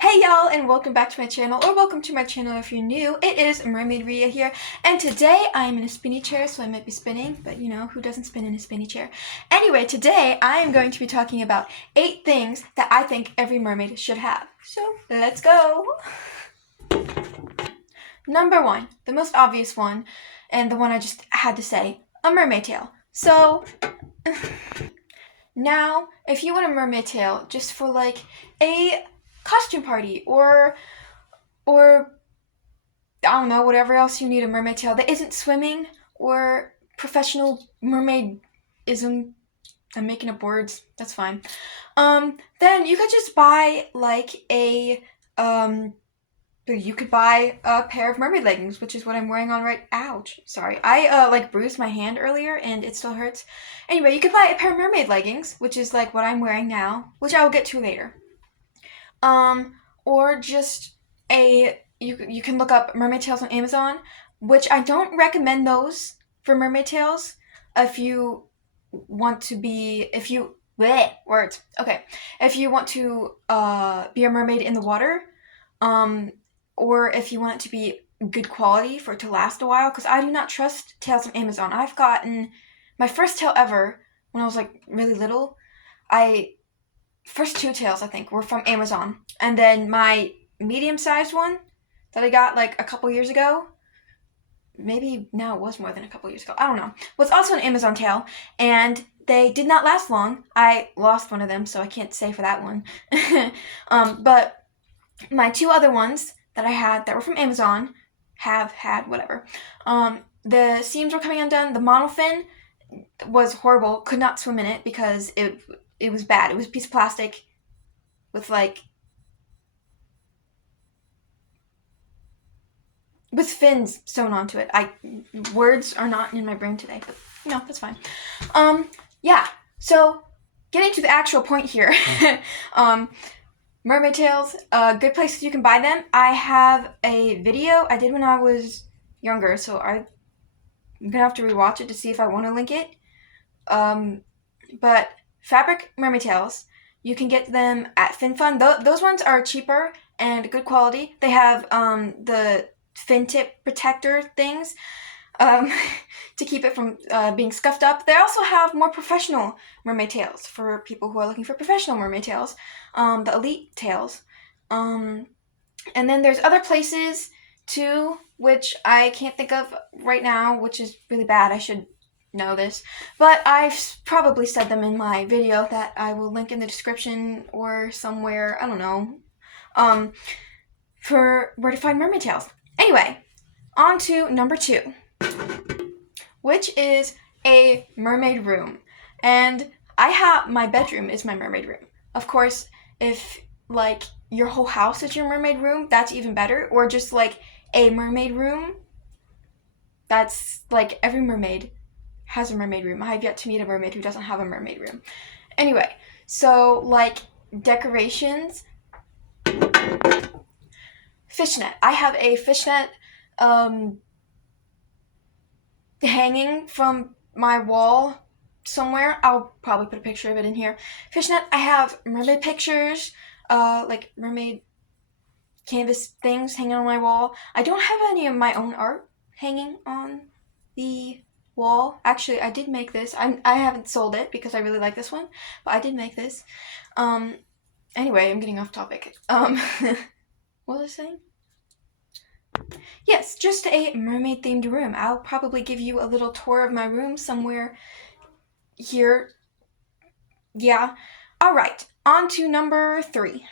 Hey y'all, and welcome back to my channel, or welcome to my channel if you're new. It is Mermaid Ria here, and today I'm in a spinny chair, so I might be spinning, but you know, who doesn't spin in a spinny chair? Anyway, today I am going to be talking about 8 things that I think every mermaid should have. So, let's go! Number 1, the most obvious one, and the one I just had to say, a mermaid tail. So, now, if you want a mermaid tail just for like a costume party or I don't know, whatever else you need a mermaid tail that isn't swimming or professional mermaidism. I'm making up words. That's fine. Then you could just buy you could buy a pair of mermaid leggings, which is what I'm wearing on right. Ouch. Sorry. I bruised my hand earlier and it still hurts. Anyway, you could buy a pair of mermaid leggings, which is like what I'm wearing now, which I will get to later. Or just you can look up mermaid tails on Amazon, which I don't recommend those for mermaid tails if you want to be if you words. Okay. If you want to be a mermaid in the water, or if you want it to be good quality for it to last a while, because I do not trust tails on Amazon. I've gotten my first tail ever when I was like really little. First 2 tails I think were from Amazon, and then my medium-sized one that I got like a couple years ago, maybe now it was more than a couple years ago, I don't know, was also an Amazon tail, and they did not last long. I lost one of them, so I can't say for that one. But my 2 other ones that I had that were from Amazon have had whatever. The seams were coming undone. The monofin was horrible. Could not swim in it because it was bad. It was a piece of plastic with with fins sewn onto it. Words are not in my brain today, but you know, that's fine. Yeah. So getting to the actual point here, mermaid tails, good places you can buy them. I have a video I did when I was younger, so I'm gonna have to rewatch it to see if I want to link it. But fabric mermaid tails, you can get them at FinFun. Those ones are cheaper and good quality. They have the fin tip protector things to keep it from being scuffed up. They also have more professional mermaid tails for people who are looking for professional mermaid tails, the elite tails. And then there's other places too, which I can't think of right now, which is really bad. I should know this, but I've probably said them in my video that I will link in the description or somewhere, I don't know, for where to find mermaid tails. Anyway, on to number 2, which is a mermaid room. And my bedroom is my mermaid room. Of course, if like your whole house is your mermaid room, that's even better. Or just like a mermaid room. That's like every mermaid has a mermaid room. I have yet to meet a mermaid who doesn't have a mermaid room. Anyway, so like decorations, fishnet. I have a fishnet hanging from my wall somewhere. I'll probably put a picture of it in here. Fishnet. I have mermaid pictures, like mermaid canvas things hanging on my wall. I don't have any of my own art hanging on the wall. Actually, I did make this. I haven't sold it because I really like this one, but I did make this. Anyway, I'm getting off topic. What was I saying? Yes, just a mermaid themed room. I'll probably give you a little tour of my room somewhere here. Yeah. All right, on to number 3.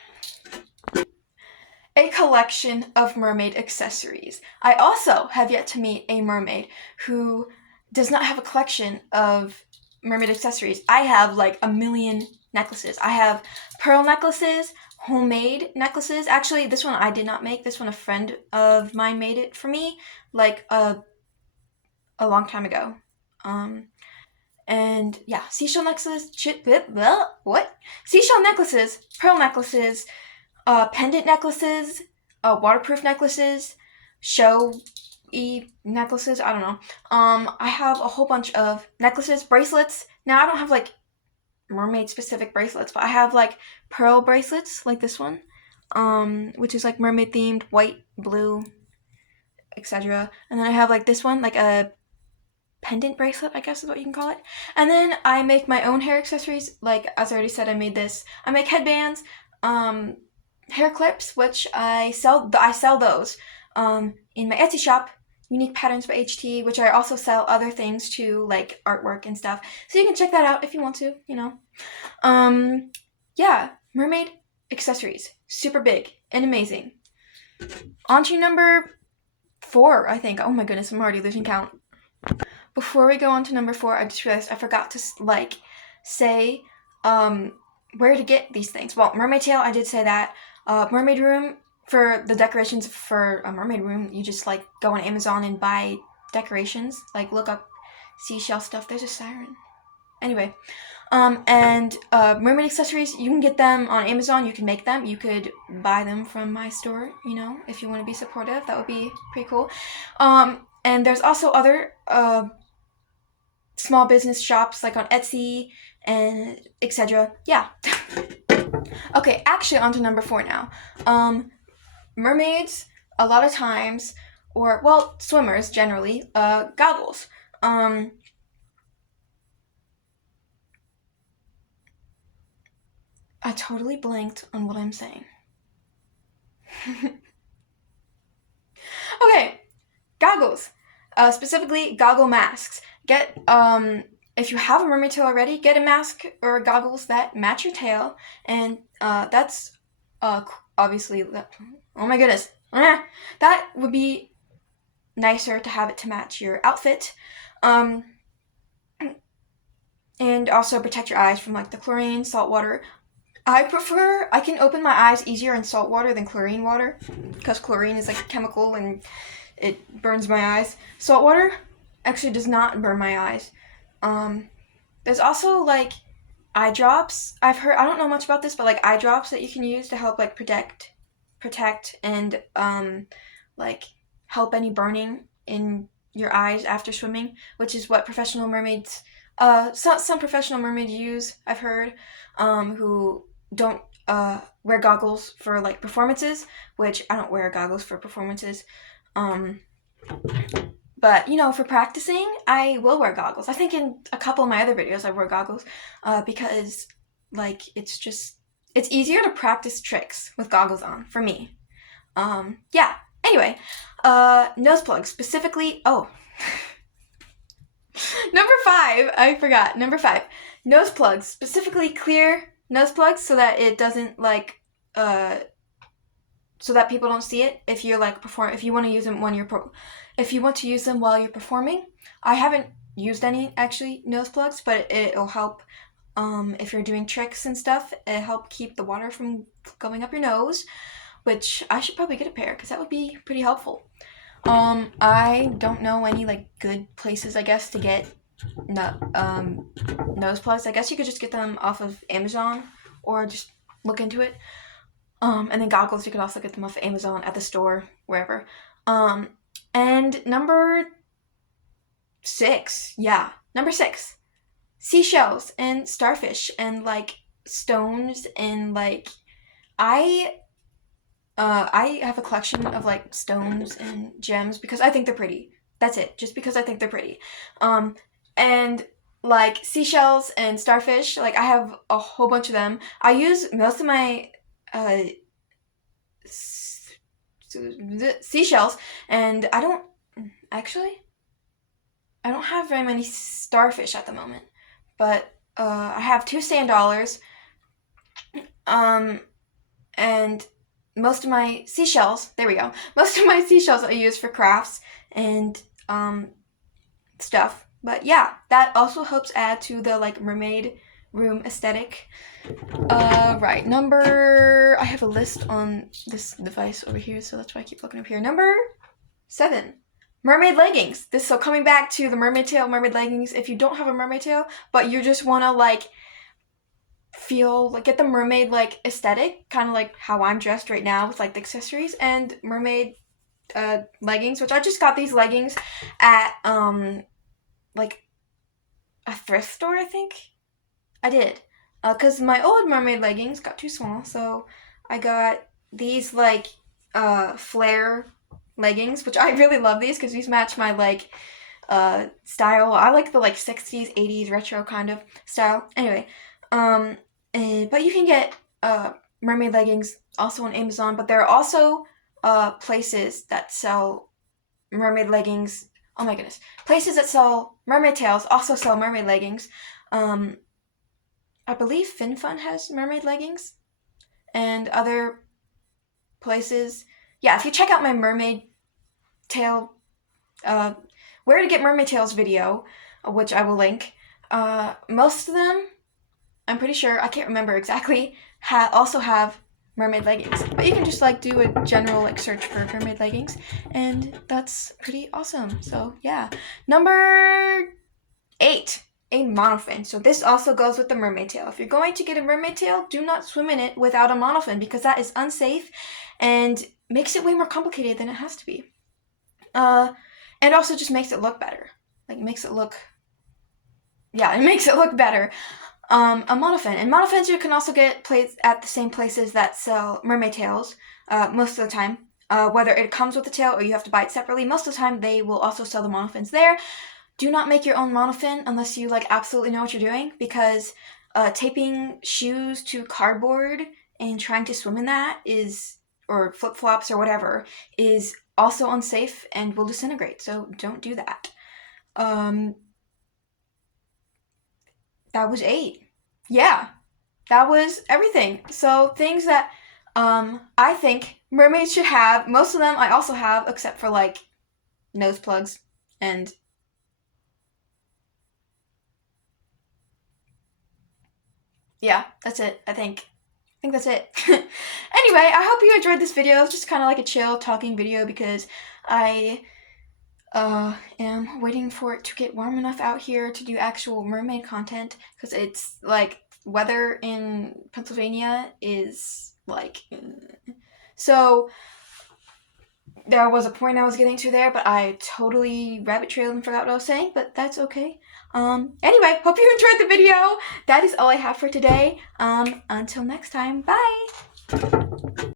A collection of mermaid accessories. I also have yet to meet a mermaid who does not have a collection of mermaid accessories. I have like a million necklaces. I have pearl necklaces, homemade necklaces. Actually, this one I did not make. This one a friend of mine made it for me like a long time ago. And yeah, seashell necklaces, what? Seashell necklaces, pearl necklaces, pendant necklaces, waterproof necklaces, show-y necklaces, I don't know. I have a whole bunch of necklaces, bracelets. Now, I don't have, like, mermaid-specific bracelets, but I have, like, pearl bracelets, like this one. which is like mermaid themed, white, blue, etc. And then I have like this one, like a pendant bracelet, I guess is what you can call it. And then I make my own hair accessories. Like as I already said, I made this. I make headbands, hair clips, which I sell. I sell those in my Etsy shop, Unique Patterns by HT, which I also sell other things too, like artwork and stuff. So you can check that out if you want to. Yeah, mermaid accessories, super big and amazing. On to number 4, I think. Oh my goodness, I'm already losing count. Before we go on to number 4, I just realized I forgot to say where to get these things. Well, mermaid tail, I did say that. Mermaid room, for the decorations for a mermaid room, you just like go on Amazon and buy decorations. Like look up seashell stuff. There's a siren. Anyway, and mermaid accessories, you can get them on Amazon. You can make them. You could buy them from my store. If you want to be supportive, that would be pretty cool. And there's also other small business shops like on Etsy and etc. Yeah. Okay, actually on to number 4 now. Mermaids, a lot of times, or well, swimmers generally, goggles. I totally blanked on what I'm saying. Okay, goggles. Specifically goggle masks. Get if you have a mermaid tail already, get a mask or goggles that match your tail, and that's obviously oh my goodness, that would be nicer to have it to match your outfit, and also protect your eyes from like the chlorine, salt water. I can open my eyes easier in salt water than chlorine water, because chlorine is like a chemical and it burns my eyes. Salt water actually does not burn my eyes. There's also like eye drops. I don't know much about this, but like eye drops that you can use to help like protect and like help any burning in your eyes after swimming, which is what professional mermaids some professional mermaids use, I've heard, who don't wear goggles for like performances, which I don't wear goggles for performances. But for practicing, I will wear goggles. I think in a couple of my other videos I wear goggles because like it's easier to practice tricks with goggles on for me. Yeah. Anyway, nose plugs specifically. Oh. Number 5, I forgot. Number 5, nose plugs, specifically clear nose plugs, so that it doesn't like so that people don't see it if you're like if you want to use them if you want to use them while you're performing. I haven't used any actually nose plugs, but it'll help if you're doing tricks and stuff. It'll help keep the water from going up your nose, which I should probably get a pair because that would be pretty helpful. I don't know any like good places, I guess, to get nose plugs. I guess you could just get them off of Amazon or just look into it. And then goggles, you could also get them off of Amazon, at the store, wherever. And number 6, seashells and starfish and like stones and like I have a collection of like stones and gems because I think they're pretty. That's it. Just because I think they're pretty. And like seashells and starfish, like I have a whole bunch of them. I use most of my seashells, and I don't have very many starfish at the moment, but I have 2 sand dollars, and most of my seashells I use for crafts and stuff. But yeah, that also helps add to the like mermaid room aesthetic. Right, I have a list on this device over here, so that's why I keep looking up here. Number 7, mermaid leggings. So coming back to the mermaid tail, mermaid leggings, if you don't have a mermaid tail, but you just want to like get the mermaid like aesthetic, kind of like how I'm dressed right now with like the accessories and mermaid leggings, which I just got these leggings at like a thrift store, I think. I did. Because my old mermaid leggings got too small, so I got these like flare leggings, which I really love these because these match my like style. I like the like 60s, 80s retro kind of style. Anyway, but you can get mermaid leggings also on Amazon, but there are also places that sell mermaid leggings. Oh my goodness. Places that sell mermaid tails also sell mermaid leggings. I believe FinFun has mermaid leggings and other places. Yeah, if you check out my mermaid tail, where to get mermaid tails video, which I will link, most of them, I'm pretty sure, I can't remember exactly, also have mermaid leggings. But you can just like do a general like search for mermaid leggings, and that's pretty awesome. So yeah, number 8. A monofin. So this also goes with the mermaid tail. If you're going to get a mermaid tail, do not swim in it without a monofin because that is unsafe and makes it way more complicated than it has to be. And also just makes it look better. Like it makes it look better. A monofin. And monofins you can also get at the same places that sell mermaid tails most of the time. Whether it comes with the tail or you have to buy it separately, most of the time they will also sell the monofins there. Do not make your own monofin unless you like absolutely know what you're doing, because taping shoes to cardboard and trying to swim in that or flip-flops or whatever, is also unsafe and will disintegrate. So don't do that. That was 8. Yeah, that was everything. So things that I think mermaids should have. Most of them I also have, except for like nose plugs and yeah, that's it. I think that's it. Anyway, I hope you enjoyed this video. It's just kind of like a chill talking video because I am waiting for it to get warm enough out here to do actual mermaid content, because it's like weather in Pennsylvania is like so there was a point I was getting to there, but I totally rabbit trailed and forgot what I was saying, but that's okay. Anyway, hope you enjoyed the video. That is all I have for today. Until next time, bye!